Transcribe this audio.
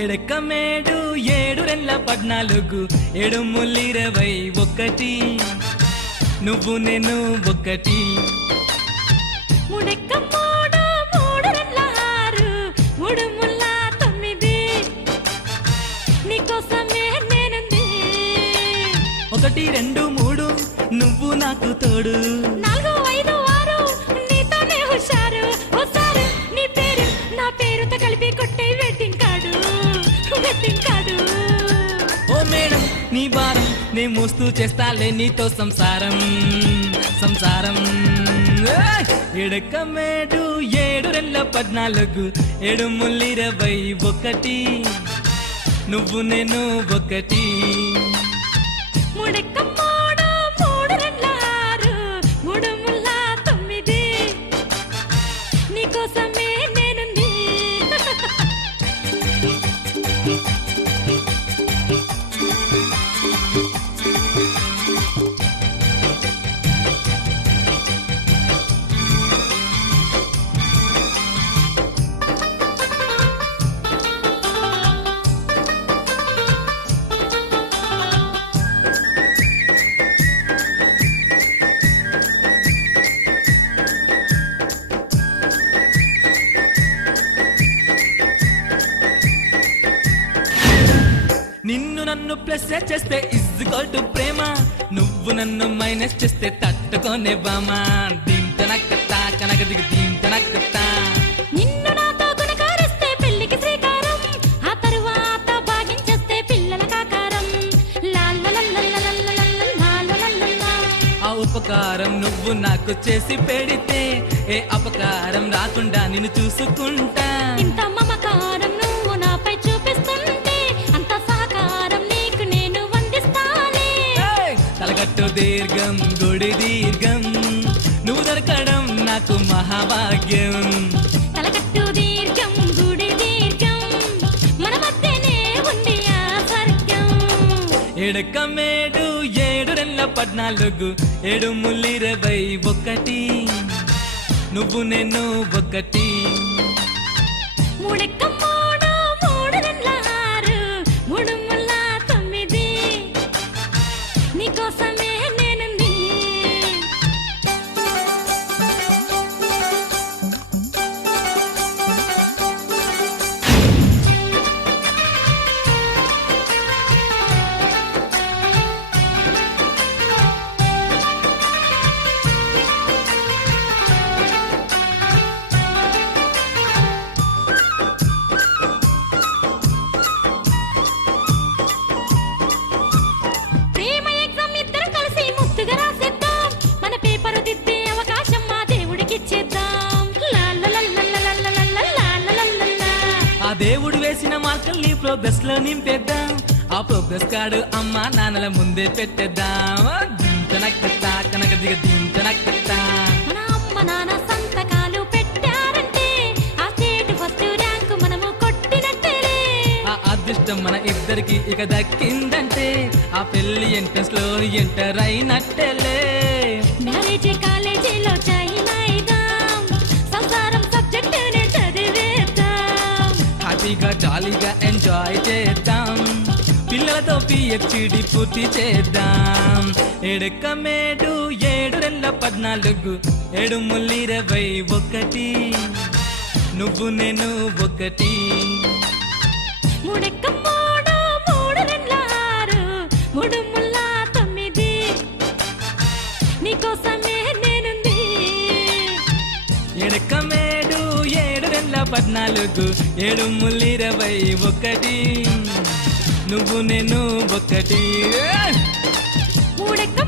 ఎడకమేడు 7 రెళ్ళ 14 7 ముళ్ళు 21 నువ్వు నేను ఒకటి. మూడెక్క మూడు 3 రెళ్ళ 6 3 ముళ్ళ 9 నీకోసమే నేనుంది. 1 2 3 నువ్వు నాకు తోడు. 4 5 6 నీతోనే హుషారు. ఓసారి నీ పేరు నా పేరుతో కలిపి కొట్టే వెడ్డింగ్ కార్డు. ఓ మేడం నీ భారం నే మోస్తూ చేస్తాలే నీతో సంసారం. ఎడకమేడు 7 రెళ్ళ 14 7 ముళ్ళు 21 నువ్వు నేను ఒకటి. మూడెక్క మూడు 3 రెళ్ళ 6 3 ముళ్ళ 9 నీకోసమే నేనుంది. నిన్ను నన్ను ప్లస్ చేస్తే ఈక్వల్ టు ప్రేమ, నువ్వు నన్ను మైనస్ చేస్తే తట్టుకోనే బామా. దీంటనక్కతా కనక దిగు దీంటనక్కతా. నిన్ను నాతో గుణకారిస్తే పెళ్లికి శ్రీకారం, ఆ తరువాత భాగించేస్తే పిల్లల కాకారం. ఆ ఉపకారం నువ్వు నాకు చేసి పెడితే ఏ అపకారం రాకుండా నిన్ను చూసుకుంటా. ఇంత మమకారం నువ్వు నాపై చూపిస్తుంటే అంత సహకారం నీకు నేను వందిస్తానే. తలగట్టు దీర్ఘం గుడి దీర్ఘం నువ్వు దొరకడం నాకు మహాభాగ్యం. తలకట్టు దీర్ఘం గుడి దీర్ఘం మన మధ్యనే ఉంది ఆ స్వర్గం. ఎడకమేడు 7 రెళ్ళ 14 7 ముళ్ళు 21 నువ్వు నేను ఒకటి. మూడెక్క మూడు 3 రెళ్ళ 6 3 ముళ్ళ 9 నీకోసమే నేనుంది. ప్రేమ ఎగ్జామ్ ఇద్దరం కలిసి ముద్దుగా రాసేద్దాం, మన పేపరు దిద్దే అవకాశం మా దేవుడికి ఇచ్చేద్దాం. ఆ దేవుడు వేసిన మార్కుల్ని ప్రోగ్రెస్ లో నింపేద్దాం. ఆ ప్రోగ్రెస్ కార్డు అమ్మా నాన్నల ముందే పెట్టేద్దాం. దీంటనక్కతా కనక దిగ దీంటనక్కతా. మన అమ్మ నాన్న సంతకాలు పెట్టారంటే ఆ స్టేట్ ఫస్ట్ ర్యాంకు మనము కొట్టినట్టేలే. ఆ అదృష్టం మన ఇద్దరికి ఇక దక్కిందంటే ఆ పెళ్లి ఎంట్రన్స్ లో ఎంటర్ అయినట్టేలే. మ్యారేజ్ కాలేజీలో జాయిన్ అయిదాం, సంసారం సబ్జెక్ట్ నే చదివేద్దాం. హ్యాపీగా జాలీగా ఎంజాయ్ చేద్దాం, పిల్లలతో PhD పూర్తి చేద్దాం. ఎడకమేడు 7 రెళ్ళ 14 7 ముళ్ళు 21 నువ్వు నేను ఒకటి. మూడెక్క మూడు 3 రెళ్ళ 6 3 ముళ్ళ 9 నీకోసమే నేనుంది. ఎడకమేడు 7 రెళ్ళ 14 7 ముళ్ళు 21 నువ్వు నేను ఒకటి. మూడెక్క